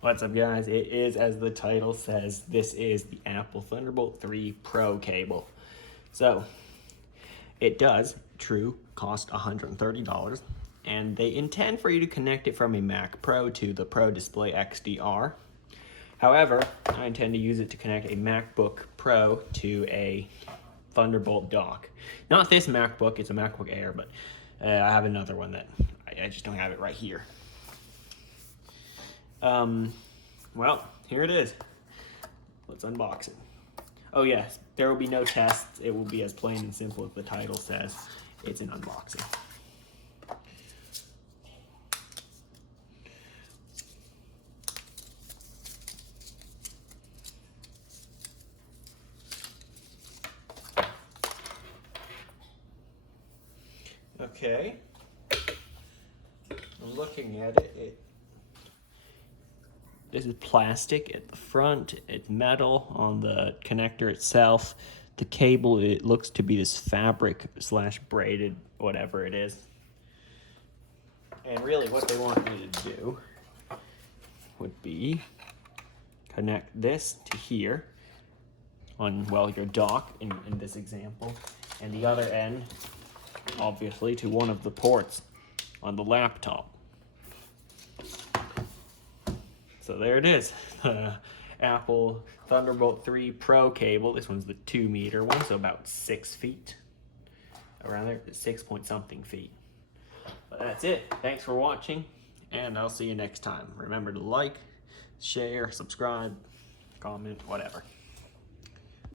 What's up, guys? It is, as the title says, this is the Apple Thunderbolt 3 Pro cable. So, it does, true, cost $130, and they intend for you to connect it from a Mac Pro to the Pro Display XDR. However, I intend to use it to connect a MacBook Pro to a Thunderbolt dock. Not this MacBook, it's a MacBook Air, but I have another one that I just don't have it right here. Well, here it is. Let's unbox it. Oh yes, there will be no tests. It will be as plain and simple as the title says. It's an unboxing. Okay. I'm looking at it. This is plastic at the front, it's metal on the connector itself. The cable, it looks to be this fabric / braided, whatever it is. And really what they want me to do would be connect this to here on, well, your dock in this example, and the other end, obviously, to one of the ports on the laptop. So there it is, Apple Thunderbolt 3 Pro cable. This one's the 2-meter one, so about 6 feet. Around there, 6 point something feet. But that's it. Thanks for watching, and I'll see you next time. Remember to like, share, subscribe, comment, whatever.